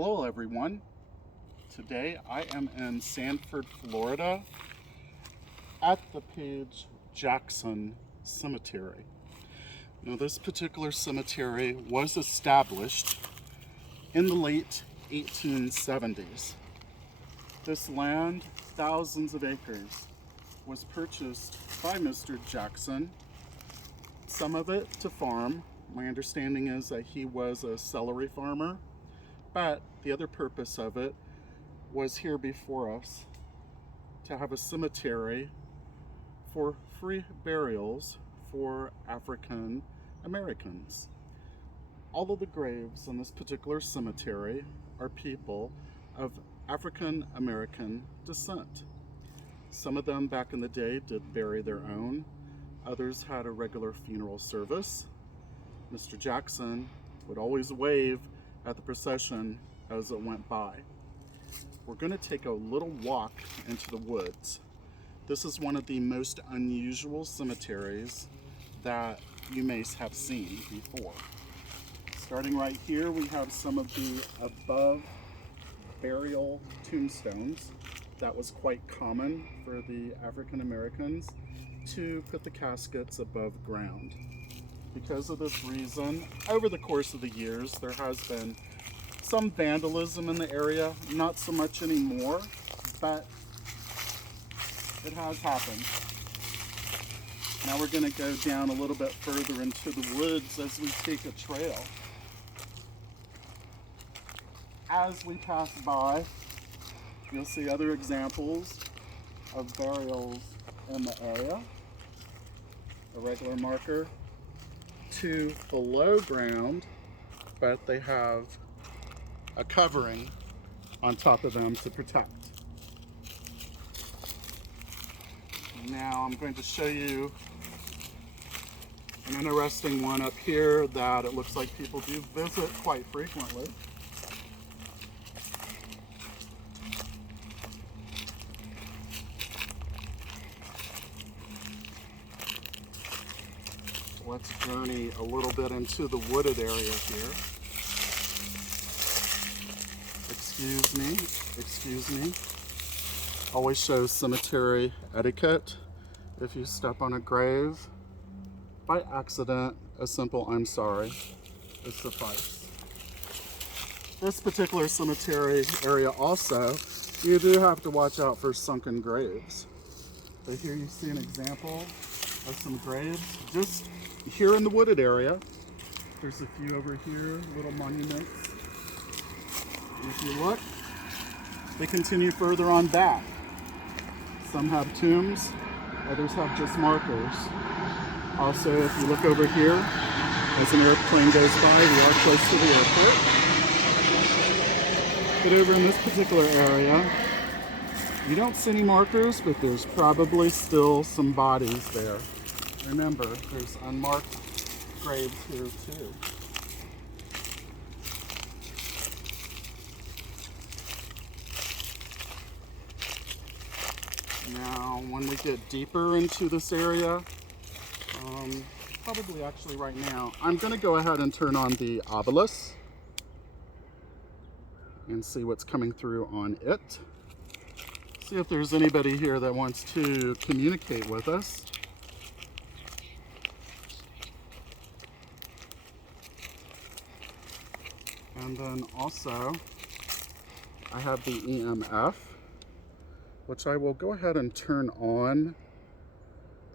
Hello everyone. Today I am in Sanford, Florida at the Page Jackson Cemetery. Now this particular cemetery was established in the late 1870s. This land, thousands of acres, was purchased by Mr. Jackson, some of it to farm. My understanding is that he was a celery farmer, but the other purpose of it was here before us to have a cemetery for free burials for African Americans. All of the graves in this particular cemetery are people of African American descent. Some of them back in the day did bury their own. Others had a regular funeral service. Mr. Jackson would always wave at the procession as it went by. We're going to take a little walk into the woods. This is one of the most unusual cemeteries that you may have seen before. Starting right here, we have some of the above burial tombstones. That was quite common for the African Americans to put the caskets above ground. Because of this reason, over the course of the years, there has been some vandalism in the area. Not so much anymore, but it has happened. Now we're going to go down a little bit further into the woods as we take a trail. As we pass by, you'll see other examples of burials in the area. A regular marker to below ground, but they have a covering on top of them to protect. Now I'm going to show you an interesting one up here that it looks like people do visit quite frequently. Let's journey a little bit into the wooded area here. Excuse me. Always shows cemetery etiquette. If you step on a grave by accident, a simple "I'm sorry" is suffice. This particular cemetery area also, you do have to watch out for sunken graves. But here you see an example of some graves just here in the wooded area. There's a few over here, little monuments. If you look, they continue further on back. Some have tombs, others have just markers. Also, if you look over here, as an airplane goes by, we are close to the airport. But over in this particular area, you don't see any markers, but there's probably still some bodies there. Remember, there's unmarked graves here too. Now, when we get deeper into this area, probably actually right now, I'm going to go ahead and turn on the obelisk and see what's coming through on it. See if there's anybody here that wants to communicate with us. And then also, I have the EMF, which I will go ahead and turn on.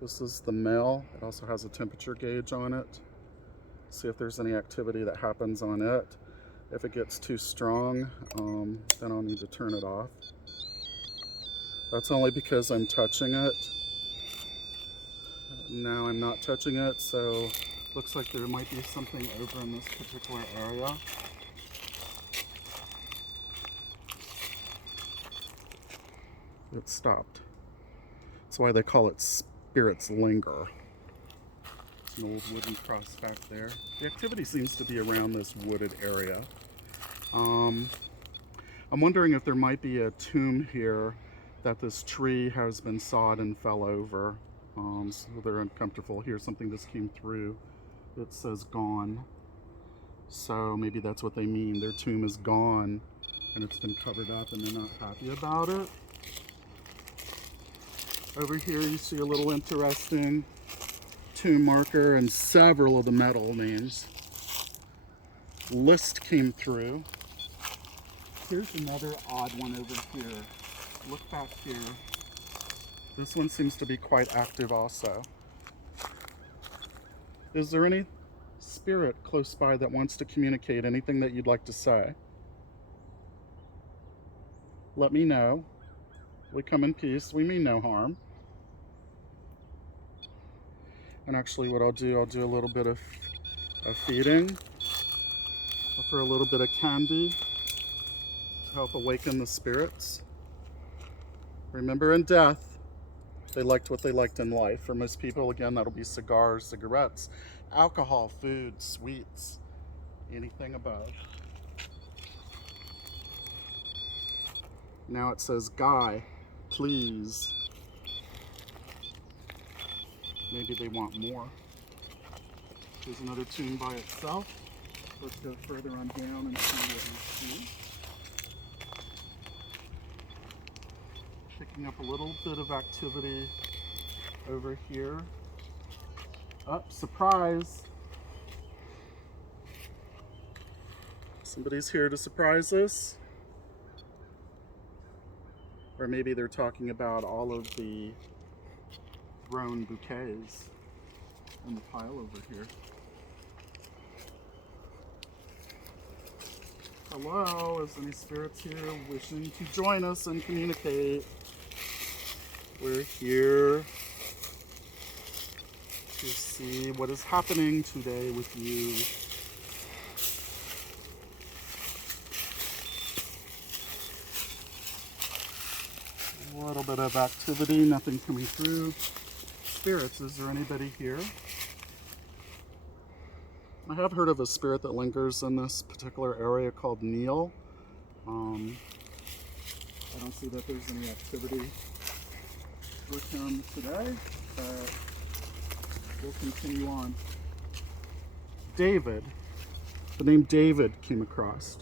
This is the male. It also has a temperature gauge on it. See if there's any activity that happens on it. If it gets too strong, then I'll need to turn it off. That's only because I'm touching it. Now I'm not touching it, so looks like there might be something over in this particular area. It stopped. That's why they call it spirits linger. There's an old wooden cross back there. The activity seems to be around this wooded area. I'm wondering if there might be a tomb here that this tree has been sawed and fell over. So they're uncomfortable. Here, something just came through. It says "gone." So maybe that's what they mean. Their tomb is gone and it's been covered up and they're not happy about it. Over here you see a little interesting tomb marker and several of the metal names. List came through. Here's another odd one over here. Look back here. This one seems to be quite active also. Is there any spirit close by that wants to communicate anything that you'd like to say? Let me know. We come in peace. We mean no harm. And actually what I'll do a little bit of feeding. I'll throw a little bit of candy to help awaken the spirits. Remember, in death, they liked what they liked in life. For most people, again, that'll be cigars, cigarettes, alcohol, food, sweets, anything above. Now it says, Guy, please. Maybe they want more. Here's another tune by itself. Let's go further on down and see what we see. Picking up a little bit of activity over here. Oh, surprise! Somebody's here to surprise us. Or maybe they're talking about all of the grown bouquets in the pile over here. Hello, is any spirits here wishing to join us and communicate? We're here to see what is happening today with you. A little bit of activity, nothing coming through. Spirits, is there anybody here? I have heard of a spirit that lingers in this particular area called Neil. I don't see that there's any activity with him today, but we'll continue on. David. The name David came across.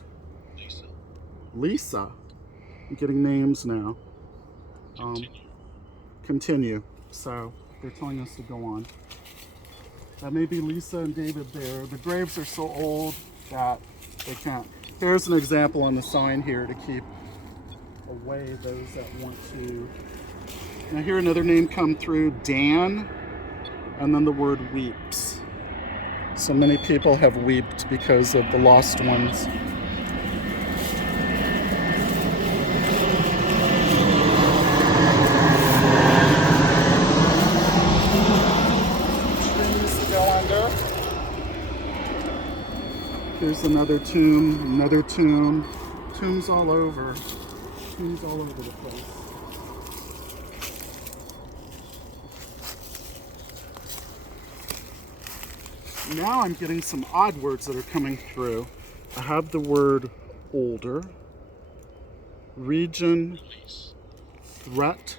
Lisa. I'm getting names now. Continue. So they're telling us to go on. That may be Lisa and David there. The graves are so old that they can't. Here's an example on the sign here to keep away those that want to. And I hear another name come through, Dan, and then the word weeps. So many people have wept because of the lost ones. Here's another tomb, another tomb. Tombs all over. Tombs all over the place. Now I'm getting some odd words that are coming through. I have the word older, region, threat,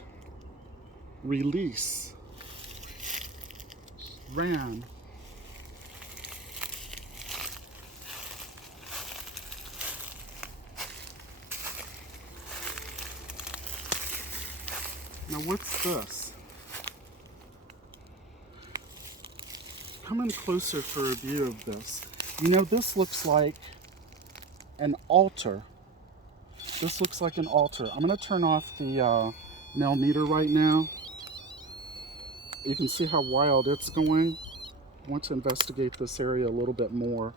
release, ran. Now what's this? Come in closer for a view of this. You know, this looks like an altar. This looks like an altar. I'm going to turn off the mel meter right now. You can see how wild it's going. I want to investigate this area a little bit more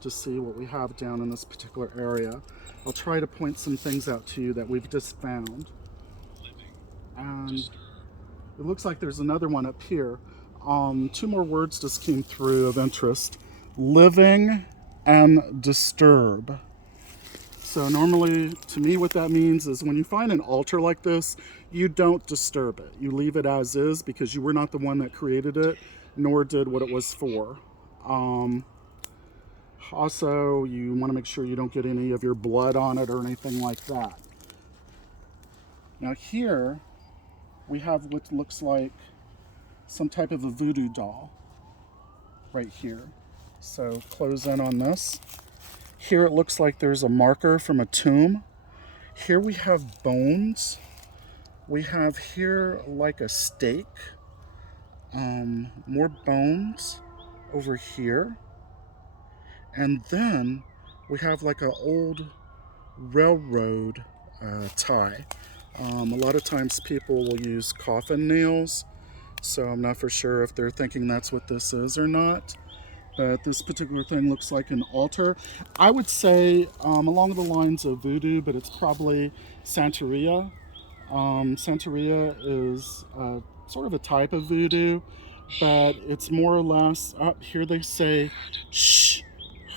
to see what we have down in this particular area. I'll try to point some things out to you that we've just found. And it looks like there's another one up here. Two more words just came through of interest. Living and disturb. So normally, to me, what that means is when you find an altar like this, you don't disturb it. You leave it as is because you were not the one that created it, nor did what it was for. Also, you want to make sure you don't get any of your blood on it or anything like that. Now here, we have what looks like some type of a voodoo doll right here. So close in on this. Here it looks like there's a marker from a tomb. Here we have bones. We have here like a stake. More bones over here. And then we have like an old railroad tie. A lot of times people will use coffin nails, so I'm not for sure if they're thinking that's what this is or not. But this particular thing looks like an altar. I would say along the lines of voodoo, but it's probably Santeria. Santeria is sort of a type of voodoo, but it's more or less, up here they say, shh,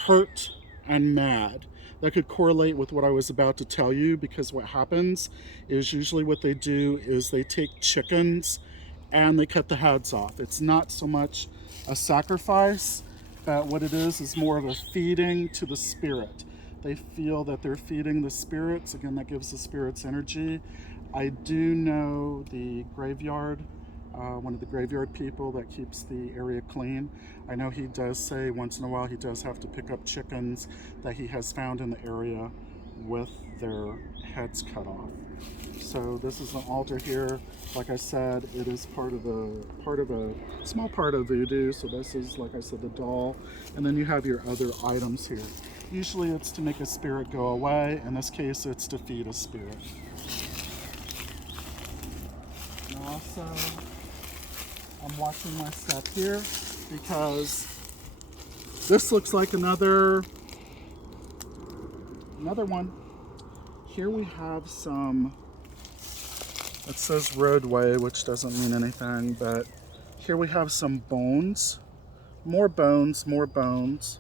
hurt and mad. That could correlate with what I was about to tell you, because what happens is usually what they do is they take chickens and they cut the heads off. It's not so much a sacrifice, but what it is more of a feeding to the spirit. They feel that they're feeding the spirits. Again, that gives the spirits energy. I do know the graveyard, one of the graveyard people that keeps the area clean. I know he does say once in a while he does have to pick up chickens that he has found in the area with their heads cut off. So this is an altar here. Like I said, it is part of a small part of voodoo. So this is, like I said, the doll, and then you have your other items here. Usually it's to make a spirit go away. In this case, it's to feed a spirit. And also, I'm watching my step here because this looks like another one. Here we have some, it says roadway, which doesn't mean anything, but here we have some bones. More bones, more bones,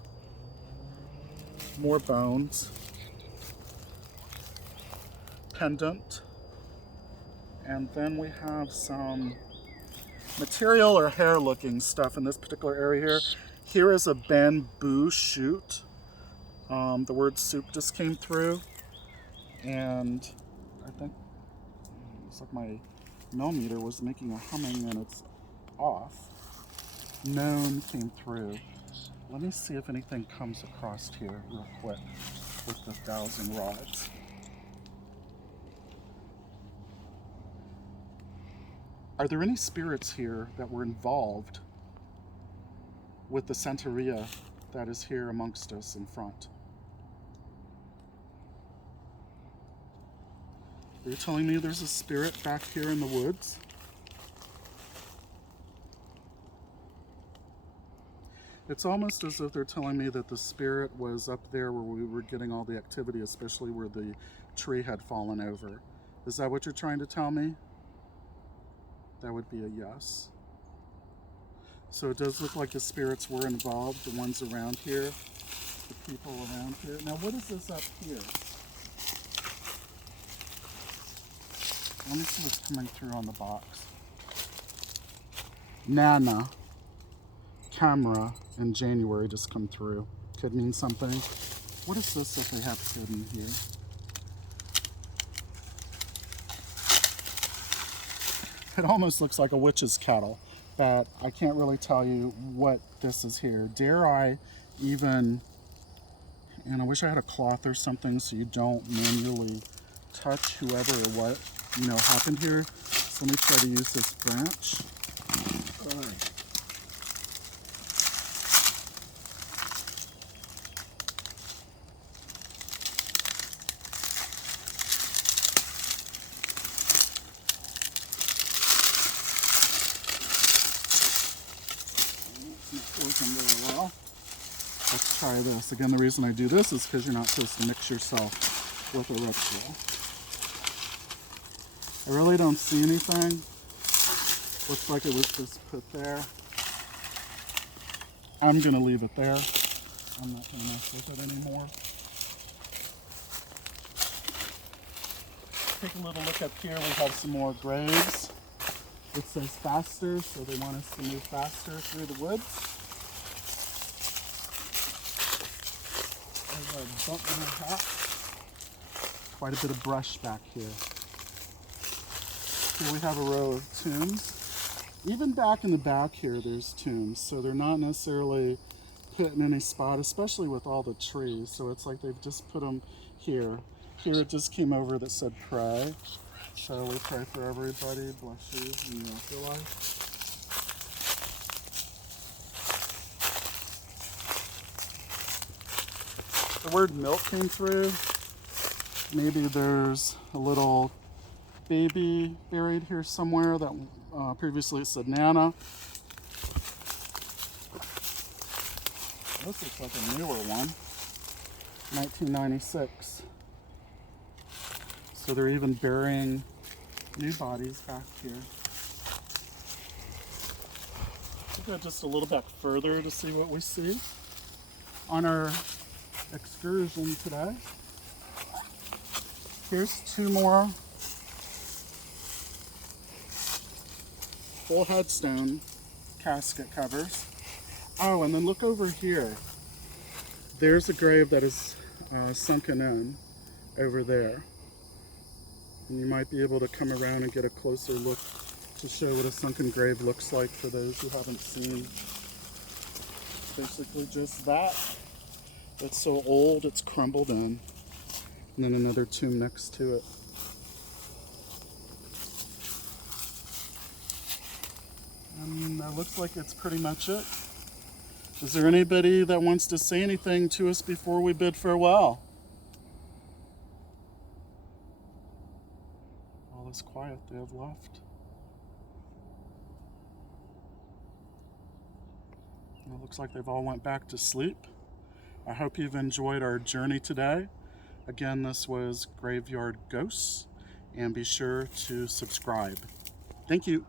more bones. Pendant. And then we have some material or hair looking stuff in this particular area here. Here is a bamboo shoot. The word soup just came through. And I think it's like my millimeter was making a humming and it's off. Known came through. Let me see if anything comes across here real quick with the 1,000 rods. Are there any spirits here that were involved with the Santeria that is here amongst us in front? Are you telling me there's a spirit back here in the woods? It's almost as if they're telling me that the spirit was up there where we were getting all the activity, especially where the tree had fallen over. Is that what you're trying to tell me? That would be a yes. So it does look like the spirits were involved, the ones around here, the people around here. Now what is this up here? Let me see what's coming through on the box. Nana, camera, in January just come through. Could mean something. What is this that they have hidden here? It almost looks like a witch's kettle, but I can't really tell you what this is here. Dare I even, and I wish I had a cloth or something so you don't manually touch whoever or what, happened here. So let me try to use this branch. Working really well. Let's try this. Again, the reason I do this is because you're not supposed to mix yourself with a ritual. I really don't see anything. Looks like it was just put there. I'm going to leave it there. I'm not going to mess with it anymore. Take a little look up here. We have some more graves. It says faster, so they want us to move faster through the woods. There's a bump in the hat. Quite a bit of brush back here. Here we have a row of tombs. Even back in the back here, there's tombs, so they're not necessarily put in any spot, especially with all the trees. So it's like they've just put them here. Here it just came over that said pray. Shall we pray for everybody? Bless you in your afterlife. The word milk came through. Maybe there's a little baby buried here somewhere that previously it said Nana. This looks like a newer one, 1996. So they're even burying new bodies back here. We'll go just a little bit further to see what we see on our excursion today. Here's two more full headstone casket covers. Oh, and then look over here. There's a grave that is sunken in over there. And you might be able to come around and get a closer look to show what a sunken grave looks like for those who haven't seen. It's basically just that. It's so old, it's crumbled in. And then another tomb next to it. And that looks like it's pretty much it. Is there anybody that wants to say anything to us before we bid farewell? All is quiet, they have left. And it looks like they've all went back to sleep. I hope you've enjoyed our journey today. Again, this was Graveyard Ghosts, and be sure to subscribe. Thank you.